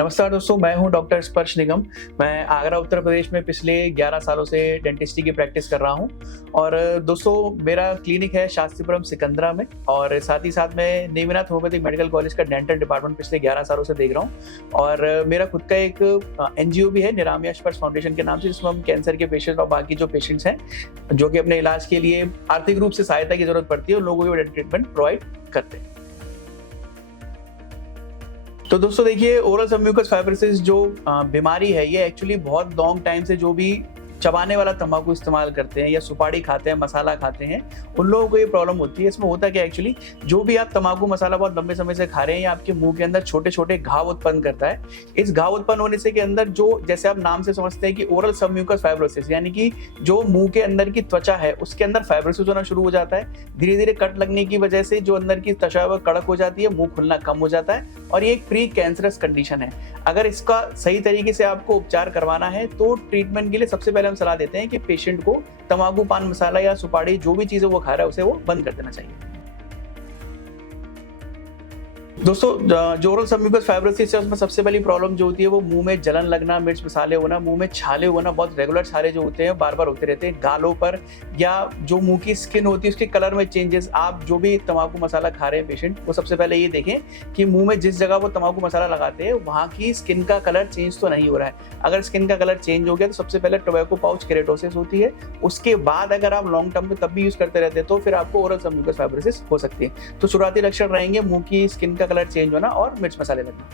नमस्कार दोस्तों, मैं हूं डॉक्टर स्पर्श निगम। मैं आगरा उत्तर प्रदेश में पिछले 11 सालों से डेंटिस्ट्री की प्रैक्टिस कर रहा हूं। और दोस्तों, मेरा क्लिनिक है शास्त्रीपुरम सिकंदरा में, और साथ ही साथ मैं नेमिनाथ होम्योपैथिक मेडिकल कॉलेज का डेंटल डिपार्टमेंट पिछले 11 सालों से देख रहा हूं। और मेरा खुद का एक एनजीओ भी है निरामिया स्पर्श फाउंडेशन के नाम से, जिसमें हम कैंसर के पेशेंट और बाकी जो पेशेंट्स हैं जो कि अपने इलाज के लिए आर्थिक रूप से सहायता की जरूरत पड़ती है, उन लोगों को ट्रीटमेंट प्रोवाइड करते हैं। तो दोस्तों देखिए, ओरल सबम्यूकस फाइब्रोसिस जो बीमारी है, ये एक्चुअली बहुत लॉन्ग टाइम से जो भी चबाने वाला तंबाकू इस्तेमाल करते हैं या सुपारी खाते हैं, मसाला खाते हैं, उन लोगों को ये प्रॉब्लम होती है। इसमें होता क्या एक्चुअली, जो भी आप तंबाकू मसाला बहुत लंबे समय से खा रहे हैं, ये आपके मुंह के अंदर छोटे छोटे घाव उत्पन्न करता है। इस घाव उत्पन्न होने से के अंदर जो, जैसे आप नाम से समझते हैं कि ओरल सबम्यूकस फाइब्रोसिस, यानी कि जो मुंह के अंदर की त्वचा है उसके अंदर फाइब्रोसिस होना शुरू हो जाता है। धीरे धीरे कट लगने की वजह से जो अंदर की त्वचा है वो कड़क हो जाती है, मुंह खुलना कम हो जाता है, और ये एक प्री कैंसरस कंडीशन है। अगर इसका सही तरीके से आपको उपचार करवाना है तो ट्रीटमेंट के लिए सबसे पहले हम सलाह देते हैं कि पेशेंट को तंबाकू, पान मसाला या सुपारी, जो भी चीजें वो खा रहा है उसे वो बंद कर देना चाहिए। दोस्तों, जो ओरल सबम्यूकस फाइब्रोसिस है उसमें सबसे पहली प्रॉब्लम जो होती है वो मुंह में जलन लगना, मिर्च मसाले होना, मुंह में छाले होना, बहुत रेगुलर छाले जो होते हैं बार बार होते रहते हैं गालों पर, या जो मुंह की स्किन होती है उसके कलर में चेंजेस। आप जो भी तंबाकू मसाला खा रहे हैं पेशेंट, वो सबसे पहले ये देखें कि मुंह में जिस जगह वो तंबाकू मसाला लगाते हैं वहाँ की स्किन का कलर चेंज तो नहीं हो रहा है। अगर स्किन का कलर चेंज हो गया तो सबसे पहले टोबैको पाउच केरेटोसिस होती है। उसके बाद अगर आप लॉन्ग टर्म में तब भी यूज करते रहते हैं तो फिर आपको ओरल सबम्यूकस फाइब्रोसिस हो सकती है। तो शुरुआती लक्षण रहेंगे मुंह की स्किन का कलर चेंज होना और मिर्च मसाले लगना।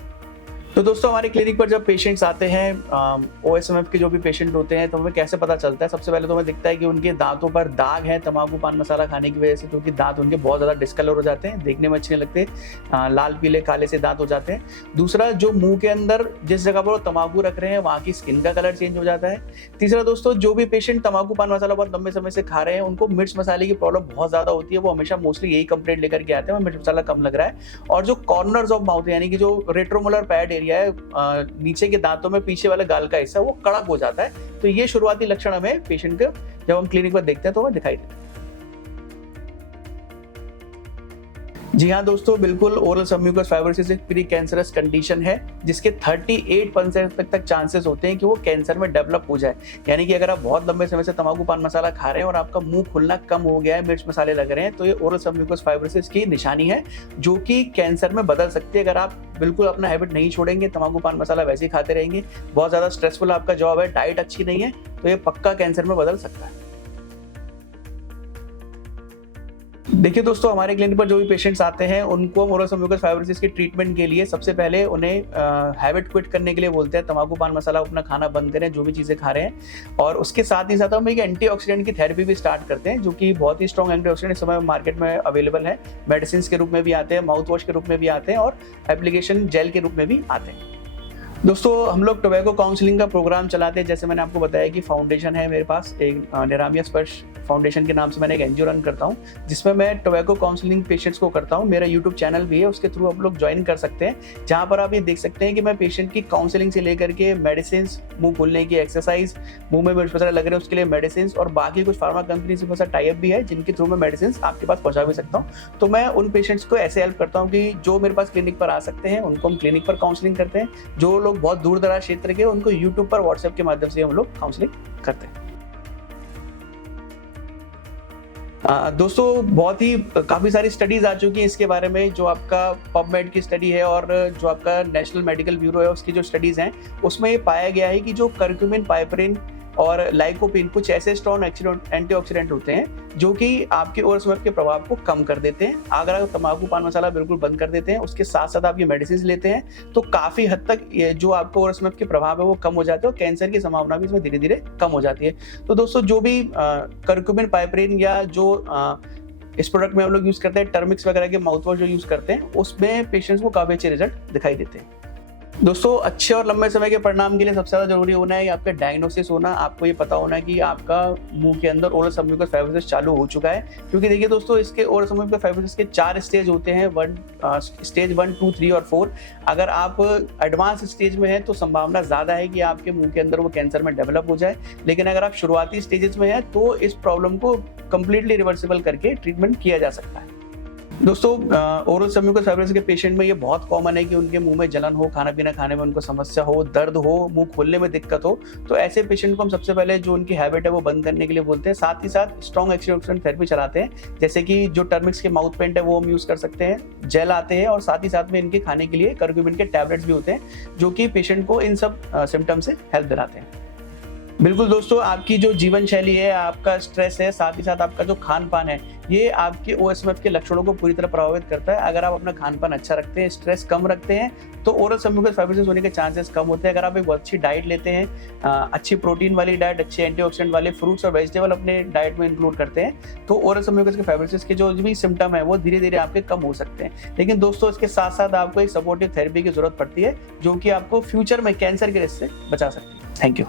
तो दोस्तों, हमारे क्लिनिक पर जब पेशेंट्स आते हैं, ओएसएमएफ के जो भी पेशेंट होते हैं, तो हमें कैसे पता चलता है? सबसे पहले तो हमें दिखता है कि उनके दांतों पर दाग है तंबाकू पान मसाला खाने की वजह से, क्योंकि दांत उनके बहुत ज़्यादा डिस्कलर हो जाते हैं, देखने में अच्छे नहीं लगते, लाल पीले काले से दांत हो जाते हैं। दूसरा, जो मुंह के अंदर जिस जगह पर वो तंबाकू रख रहे हैं वहाँ की स्किन का कलर चेंज हो जाता है। तीसरा दोस्तों, जो भी पेशेंट तंबाकू पान मसाला बहुत लंबे समय से खा रहे हैं उनको मिर्च मसाले की प्रॉब्लम बहुत ज़्यादा होती है। वो हमेशा मोस्टली यही कंप्लेंट लेकर के आते हैं, मिर्च मसाला कम लग रहा है। और जो कॉर्नर्स ऑफ माउथ, यानी कि जो रेट्रोमोलर पैड एरिया है, नीचे के दांतों में पीछे वाले गाल का हिस्सा, वो कड़क हो जाता है। तो ये शुरुआती लक्षण हमें पेशेंट के जब हम क्लिनिक पर देखते हैं तो हमें दिखाई देता है। जी हाँ दोस्तों, बिल्कुल, ओरल सबम्यूकस फाइब्रोसिस एक प्री कैंसरस कंडीशन है जिसके 38% तक चांसेस होते हैं कि वो कैंसर में डेवलप हो जाए। यानी कि अगर आप बहुत लंबे समय से तंबाकू पान मसाला खा रहे हैं और आपका मुंह खुलना कम हो गया है, मिर्च मसाले लग रहे हैं, तो ये ओरल सबम्यूकस फाइब्रोसिस की निशानी है जो कि कैंसर में बदल सकती है। अगर आप बिल्कुल अपना हैबिट नहीं छोड़ेंगे, तंबाकू पान मसाला वैसे ही खाते रहेंगे, बहुत ज़्यादा स्ट्रेसफुल आपका जॉब है, डाइट अच्छी नहीं है, तो ये पक्का कैंसर में बदल सकता है। देखिए दोस्तों, हमारे क्लिनिक पर जो भी पेशेंट्स आते हैं उनको हम ओरल सबम्यूकस फाइब्रोसिस के ट्रीटमेंट के लिए सबसे पहले उन्हें हैबिट क्विट करने के लिए बोलते हैं। तंबाकू पान मसाला अपना खाना बंद करें, जो भी चीज़ें खा रहे हैं। और उसके साथ ही साथ हम एक एंटीऑक्सीडेंट की थेरेपी भी स्टार्ट करते हैं, जो कि बहुत ही स्ट्रॉन्ग एंटीऑक्सीडेंट इस समय मार्केट में अवेलेबल है। मेडिसिन के रूप में भी आते हैं, माउथ वॉश के रूप में भी आते हैं, और एप्लीकेशन जेल के रूप में भी आते हैं। दोस्तों, हम लोग टोबैको काउंसलिंग का प्रोग्राम चलाते हैं। जैसे मैंने आपको बताया कि फाउंडेशन है मेरे पास, एक निरामिया स्पर्श फाउंडेशन के नाम से मैंने एक एनजीओ रन करता हूँ, जिसमें मैं टोबैको काउंसलिंग पेशेंट्स को करता हूँ। मेरा यूट्यूब चैनल भी है, उसके थ्रू आप लोग ज्वाइन कर सकते हैं, जहाँ पर आप ये देख सकते हैं कि मैं पेशेंट की काउंसलिंग से लेकर के मेडिसिन, मुंह खोलने की एक्सरसाइज, मुंह में मिर्च मसाला लग रहे हैं उसके लिए मेडिसिन, और बाकी कुछ फार्मा कंपनी से टाई अप भी है जिनके थ्रू मैं मेडिसिन आपके पास पहुँचा भी सकता हूँ। तो मैं उन पेशेंट्स को ऐसे हेल्प करता हूँ कि जो मेरे पास क्लिनिक पर आ सकते हैं उनको हम क्लिनिक पर काउंसलिंग करते हैं। जो लोग बहुत दूर दराज क्षेत्र के, उनको यूट्यूब पर, व्हाट्सएप के माध्यम से हम लोग काउंसलिंग करते हैं। दोस्तों, बहुत ही काफ़ी सारी स्टडीज़ आ चुकी हैं इसके बारे में। जो आपका पबमेड की स्टडी है और जो आपका नेशनल मेडिकल ब्यूरो है उसकी जो स्टडीज़ हैं, उसमें ये पाया गया है कि जो करक्यूमिन, पाइपरिन और लाइकोपिन कुछ ऐसे स्ट्रॉन्ग एंटीऑक्सीडेंट होते हैं जो कि आपके ओरल सबम्यूकस के प्रभाव को कम कर देते हैं। अगर आप तंबाकू पान मसाला बिल्कुल बंद कर देते हैं, उसके साथ साथ आप ये मेडिसिन लेते हैं, तो काफ़ी हद तक जो आपको ओरल सबम्यूकस के प्रभाव है वो कम हो जाते हैं, और कैंसर की संभावना भी इसमें धीरे धीरे कम हो जाती है। तो दोस्तों, जो भी करक्यूमिन, पाइपरिन या जो इस प्रोडक्ट में हम लोग यूज़ करते हैं, टर्मिक्स वगैरह के माउथ वॉश जो यूज़ करते हैं, उसमें पेशेंट्स को काफ़ी अच्छे रिजल्ट दिखाई देते हैं। दोस्तों, अच्छे और लंबे समय के परिणाम के लिए सबसे ज़्यादा जरूरी होना है आपका डायग्नोसिस होना। आपको ये पता होना है कि आपका मुंह के अंदर ओरल सबम्यूकस फाइब्रोसिस चालू हो चुका है। क्योंकि देखिए दोस्तों, इसके ओरल सबम्यूकस फाइब्रोसिस के 4 स्टेज होते हैं, स्टेज 1, 2, 3 और 4। अगर आप एडवांस स्टेज में हैं तो संभावना ज़्यादा है कि आपके मुंह के अंदर वो कैंसर में डेवलप हो जाए। लेकिन अगर आप शुरुआती स्टेजेस में हैं तो इस प्रॉब्लम को कंप्लीटली रिवर्सिबल करके ट्रीटमेंट किया जा सकता है। दोस्तों ओरल सम्यूकस फाइब्रोसिस के पेशेंट में ये बहुत कॉमन है कि उनके मुंह में जलन हो, खाना पीना खाने में उनको समस्या हो, दर्द हो, मुंह खोलने में दिक्कत हो। तो ऐसे पेशेंट को हम सबसे पहले जो उनकी हैबिट है वो बंद करने के लिए बोलते हैं। साथ ही साथ स्ट्रॉन्ग एक्सटेंशन थेरेपी चलाते हैं, जैसे कि जो टर्मिक्स के माउथ पेंट है वो हम यूज़ कर सकते हैं, जेल आते हैं और साथ ही साथ में इनके खाने के लिए कर्क्यूमिन के टैबलेट्स भी होते हैं, जो कि पेशेंट को इन सब सिम्टम से हेल्प दिलाते हैं। बिल्कुल दोस्तों, आपकी जो जीवन शैली है, आपका स्ट्रेस है, साथ ही साथ आपका जो खान-पान है, ये आपके ओएसएमएफ के लक्षणों को पूरी तरह प्रभावित करता है। अगर आप अपना खान-पान अच्छा रखते हैं, स्ट्रेस कम रखते हैं, तो ओरल सम्यूकस फाइब्रोसिस होने के चांसेस कम होते हैं। अगर आप एक बहुत अच्छी डाइट लेते हैं, अच्छी प्रोटीन वाली डाइट, अच्छे एंटीऑक्सीडेंट वाले फ्रूट्स और वेजिटेबल अपने डाइट में इंक्लूड करते हैं, तो ओरल सम्यूकस के फाइब्रोसिस के जो भी सिम्पटम है, वो धीरे-धीरे आपके कम हो सकते हैं। लेकिन दोस्तों, इसके साथ-साथ आपको एक सपोर्टिव थेरेपी की ज़रूरत पड़ती है, जो कि आपको फ्यूचर में कैंसर के रिस्क से बचा सकती है। Thank you.